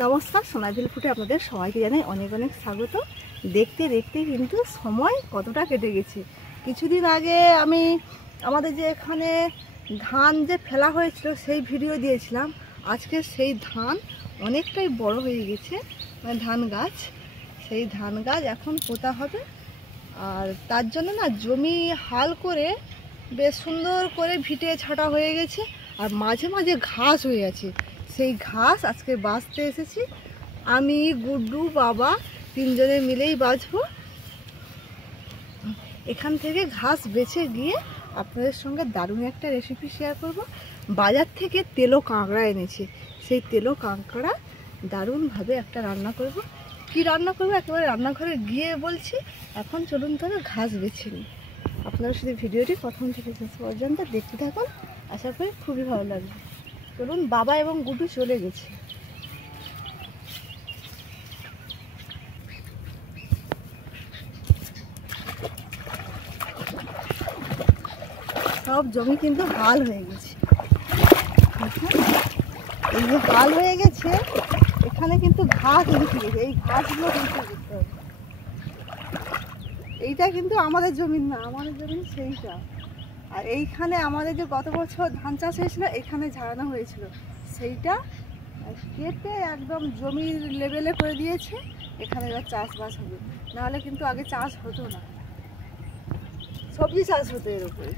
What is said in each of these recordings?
নমস্কার, সোনাঝুল ফুটে আপনাদের সবাইকে জানাই অনেক অনেক স্বাগত। দেখতে দেখতে কিন্তু সময় কতটা কেটে গেছে। কিছুদিন আগে আমি আমাদের যে এখানে ধান যে ফেলা হয়েছিল সেই ভিডিও দিয়েছিলাম। আজকে সেই ধান অনেকটাই বড় হয়ে গেছে, মানে ধান গাছ। সেই ধান গাছ এখন পোঁতা হবে, আর তার জন্য না জমি হাল করে বেশ সুন্দর করে ভিটে ছাটা হয়ে গেছে, আর মাঝে মাঝে ঘাস হয়ে আছে। সেই ঘাস আজকে বাছতে এসেছি। আমি, গুড্ডু, বাবা তিনজনে মিলেই বাছবো। এখান থেকে ঘাস বেছে গিয়ে আপনাদের সঙ্গে দারুণ একটা রেসিপি শেয়ার করব। বাজার থেকে তেলো কাঁকড়া এনেছি, সেই তেলো কাঁকড়া দারুণভাবে একটা রান্না করব। কি রান্না করবো একেবারে রান্নাঘরে গিয়ে বলছি। এখন চলুন তবে ঘাস বেছে নিই। আপনারা শুধু ভিডিওটি প্রথম থেকে শেষ পর্যন্ত দেখতে থাকুন, আশা করি খুবই ভালো লাগবে। চলুন, বাবা এবং গুড্ডু চলে গেছে। সব জমি কিন্তু হাল হয়ে গেছে। এই যে হাল হয়ে গেছে, এখানে কিন্তু ঘাস উঠে গেছে। এই ঘাসগুলো উঠে করতে হবে। এইটা কিন্তু আমাদের জমি না, আমাদের জমি সেইটা। আর এইখানে আমাদের যে গত বছর ধান চাষ হয়েছিল, এখানে ঝাড়ানো হয়েছিল, সেইটা কেটে একদম জমির লেভেলে করে দিয়েছে। এখানে এবার চাষবাস হবে, নাহলে কিন্তু আগে চাষ হতো না, সবজি চাষ হতো এর উপরে।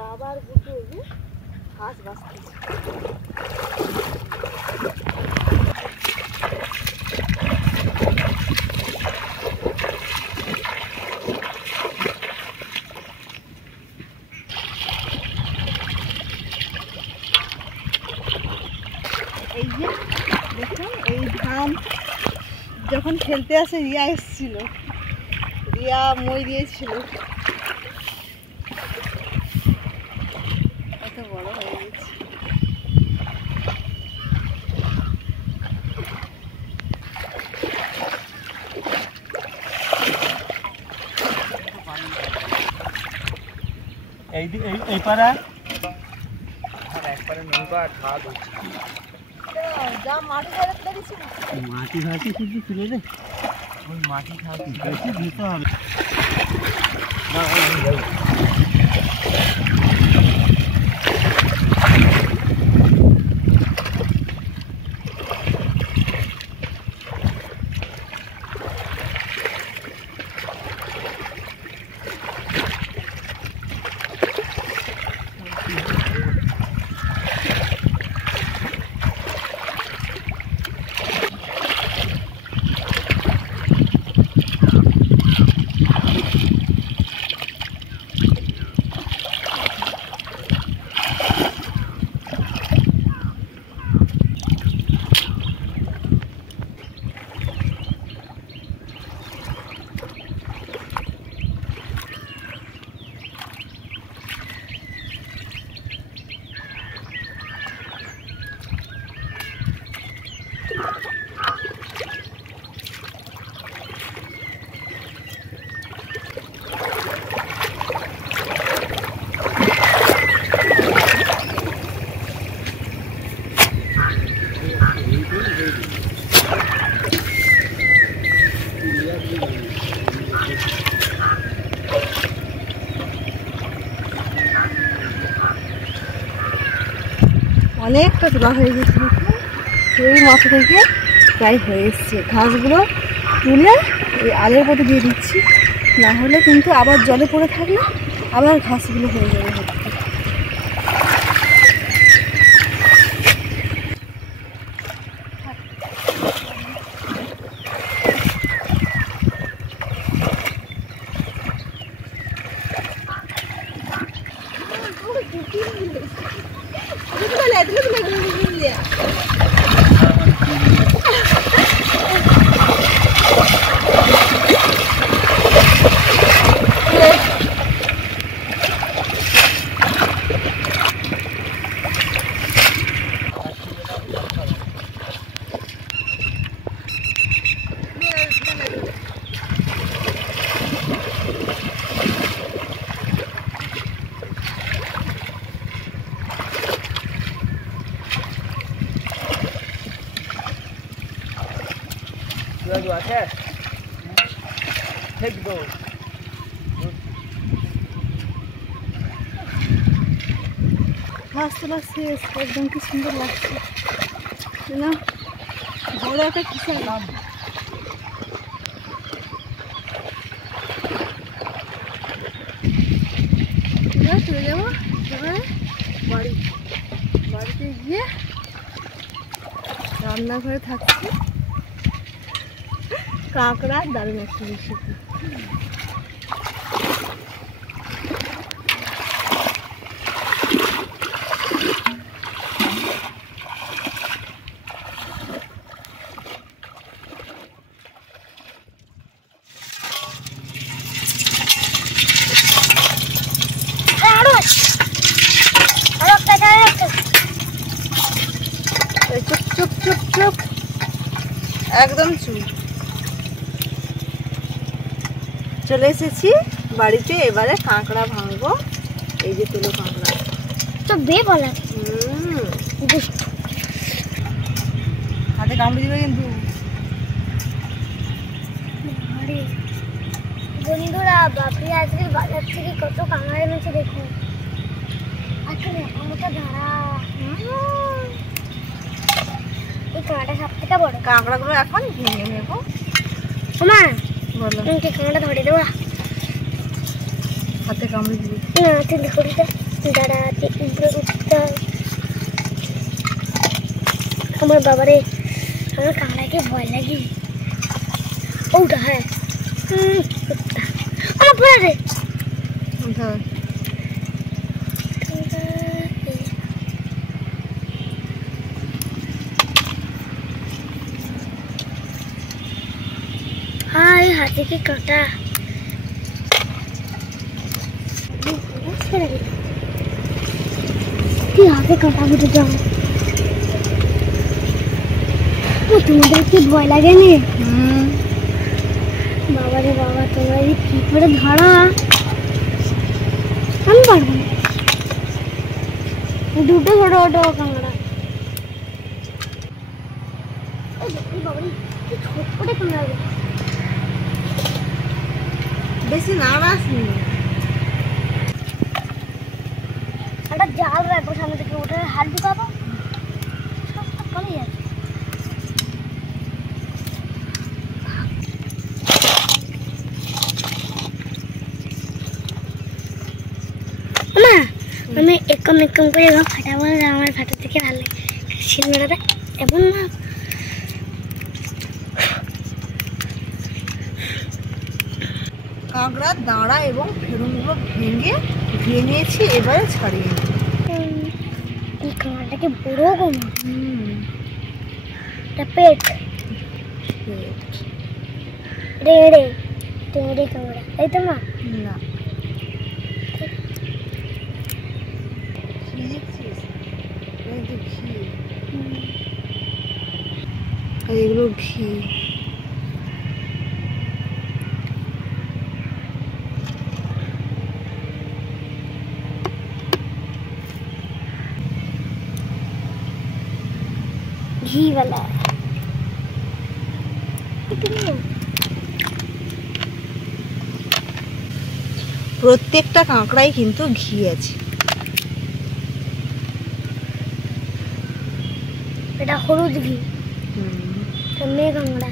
বাবার বুকে ঘাস বাঁচতেছে। এই যে দেখুন, এই ধান যখন ফেলতে আসে রিয়া এসেছিল, রিয়া মই দিয়েছিল। কত বড় হয়ে গেছে। এই পাড়া আর একবারে নৌকা ঢাল হচ্ছে। যা মাটি ঘাটে তুলে দিচ্ছি, মাটি ঘাটি শুধু তুলে দে, ওই মাটি ঘাটি বেশি দিতে হবে। অনেকটা তোলা হয়ে গেছে। সেই মাথা থেকে প্রায় হয়ে এসছে। ঘাসগুলো তুলে এই আলের মধ্যে দিয়ে দিচ্ছি, না হলে কিন্তু আবার জলে পড়ে থাকলে আবার ঘাসগুলো হয়ে যাবে। মাছ তোলা শেষ, একদম কি সুন্দর লাগছে না, বড় একটা কিসের লাভ। চলে যাবো এবারে বাড়িতে গিয়ে রান্নাঘরে থাকছে কাঁকড়া দারুণ একটা রেসিপি। চুপ চুপ চুপ চুপ, একদম চুপ। চলে এসেছি বাড়িতে, এবারে কাঁকড়া ভাঙবো। এই যে তুলো কাঁকড়া তো বে বলা, হাতে কামড়ে দিবে কিন্তু। বন্ধুরা বাপি আজকে বাজার থেকে কত কাঁকড়া এনেছে দেখুন। আচ্ছা আমাকে ধরা এই কাঁকড়া সব থেকে বড়। কাঁকড়াগুলো এখন ভেঙে নেবো। মা বলো, আমাকে কাঁকড়া ধরে দেবো। হাতে কামড়ে দিবে না চিন্তা করি তো, দাঁড়াতে আমার বাবারে, আমার কাঁকড়াকে ভয় লাগে। ওটা হ্যাঁ আমার পড়ে রে। ধর हाय हाथी की कांटा हाथे कांटा बुझे जाओ तुम्हारे की भय लगे नी बाबा रे बाबा तुम्हारी की করে ধরা আমি পারবো না দুটো ছোট ছোট কাঁকড়া এই দেখি বাবা রে কি ছোট ছোট কাঁকড়া বেশি নাড়াস নি। একটা জাল রাখবো সামনে থেকে, ওটা হাত ঢুকাবো সব চলে যাচ্ছে। মা আমি একম একম করে ফাটাবো, আমার ফাটা থেকে ভালো লাগে শিলনোড়াটা এমন না। কাঁকড়ার দাঁড়া এবং ফেরুনগুলো ভেঙে ধুয়ে নিয়েছি, এবারে ছাড়িয়ে নেব। এই কাঁকড়াটাকে বড় কম পেট রেড়ে টেড়ে কাঁকড়া, তাই তো মা? না এগুলো ঘি। घी वाला প্রত্যেকটা কাঁকড়াই কিন্তু ঘি আছে। এটা হলুদ ঘি, মেয়ে কাঁকড়া।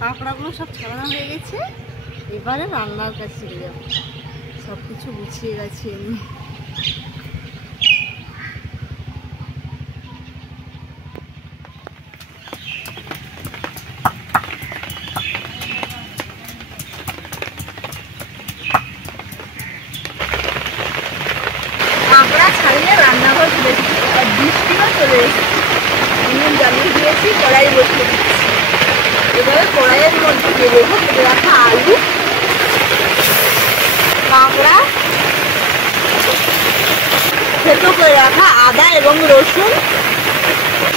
কাঁকড়াগুলো সব ছাড়ানো হয়ে গেছে, এবারে রান্নার কাছে চলে যাবো। সব কিছু গুছিয়ে গেছে এমনি। কাঁকড়া ছাড়িয়ে রান্নাঘর চলে এসেছি, আর বৃষ্টিও চলে এসেছি। উনুন জ্বালিয়ে দিয়েছি, কড়াই বসিয়ে দিচ্ছি। এবারে কড়াইয়ের মধ্যে দিয়ে দেবো কেটে রাখা আলু, কাঁকড়া, থেতো করে রাখা আদা এবং রসুন,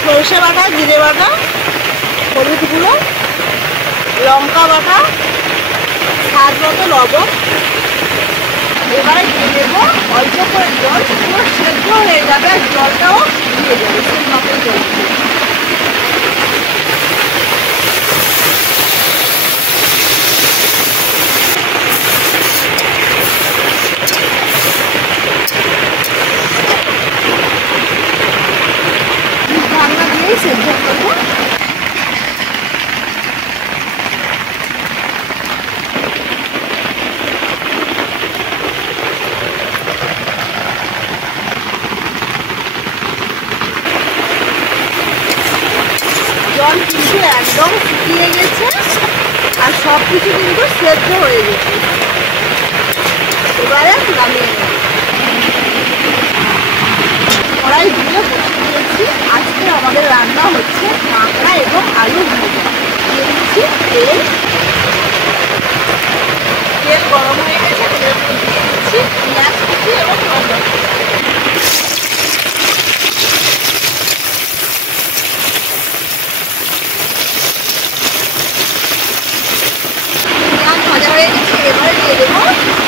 সরষে বাটা, জিরে বাটা, হলুদ গুঁড়ো, লঙ্কা বাটা, স্বাদ মতো লবণ। এবারে দিয়ে দেবো অল্প করে জল, পুরো সেদ্ধ হয়ে যাবে আর জলটাও দিয়ে যাবে সেই মতো জল। ঢাকনা দিয়েই সেদ্ধ করবো। জল কিন্তু একদম শুকিয়ে গেছে আর সব কিছু কিন্তু সেদ্ধ হয়ে গেছে। এবারে নামিয়ে নেব। কড়াই দিয়ে বসিয়ে দিয়েছি। আজকে আমাদের রান্না হচ্ছে কাঁকড়া এবং আলু ভাজা। দিয়ে দিচ্ছি তেল। তেল গরম হয়ে গেছে, তেলের মধ্যে দিয়ে দিচ্ছি পেঁয়াজ কুচি এবং লঙ্কা কুচি। ভাজা হয়ে গেছে, এবারে দিয়ে দেবো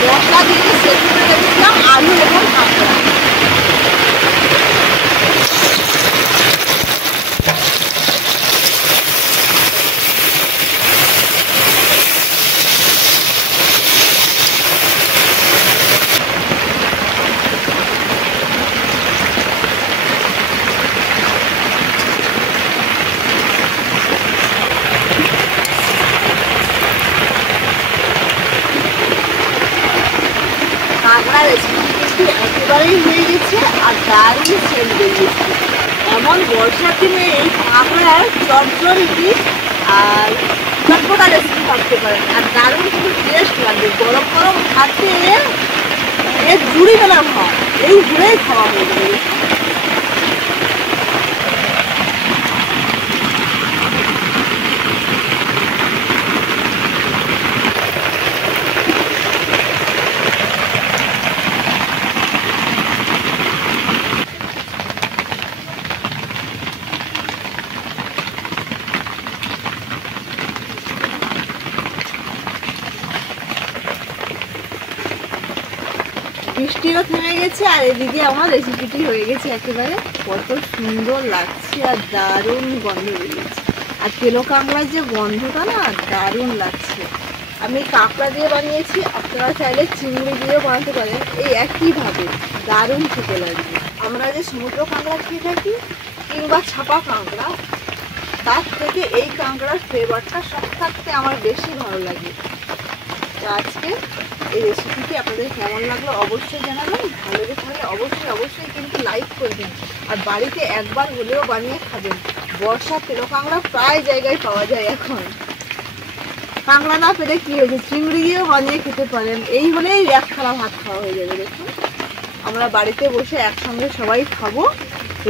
মশলা দিয়ে সেদ্ধ করে রেখেছিলাম আলু এবং কাঁকড়া। কাঁকড়া রেসিপি কিন্তু একেবারেই হয়ে গেছে আর দারুণ সেন্ট বেরিয়েছে। এমন বর্ষার দিনে এই কাঁকড়ার চটচড়ি আর চটপটা রেসিপি ভাবতে পারেন আর দারুণ কিন্তু টেস্ট লাগবে। গরম গরম ভাতে এর জুড়িবে না ভাত, এই ঘুরেই খাওয়া হয়ে যাবে। বৃষ্টিও থেমে গেছে আর এদিকে আমার রেসিপিটি হয়ে গেছে একেবারে। কত সুন্দর লাগছে আর দারুণ গন্ধ বেরিয়েছে। আর তেলো কাঁকড়ার যে গন্ধটা না দারুণ লাগছে। আমি কাঁকড়া দিয়ে বানিয়েছি, আপনারা চাইলে চিংড়ি দিয়েও বানাতে পারেন। এই একইভাবে দারুণ খেতে লাগবে। আমরা যে সমুদ্র কাঁকড়া খেয়ে থাকি কিংবা ছাপা কাঁকড়া, তার থেকে এই কাঁকড়ার ফ্লেভারটা সব থাকতে আমার বেশি ভালো লাগে। তো আজকে এই রেসিপিটি আপনাদের কেমন লাগলো অবশ্যই জানাবেন। ভালো লেগে থাকলে অবশ্যই কিন্তু লাইক করবেন আর বাড়িতে একবার হলেও বানিয়ে খাবেন। বর্ষার তেলো কাঁকড়া প্রায় জায়গায় পাওয়া যায় এখন। কাঁকড়া না পেলে কি হয়েছে, চিংড়ি দিয়েও বানিয়ে খেতে পারেন। এই হলেই এক থালা ভাত খাওয়া হয়ে যাবে। দেখুন আমরা বাড়িতে বসে একসঙ্গে সবাই খাবো।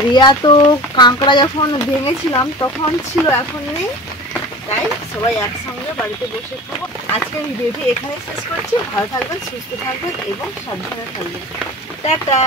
রিয়া তো কাঁকড়া যখন ভেঙেছিলাম তখন ছিল, এখন নেই, তাই সবাই একসঙ্গে বাড়িতে বসে খাবো। আজকের ভিডিওটি এখানে শেষ করছি। ভালো থাকবেন, সুস্থ থাকবেন এবং সাবধানে থাকবেন। টাটা।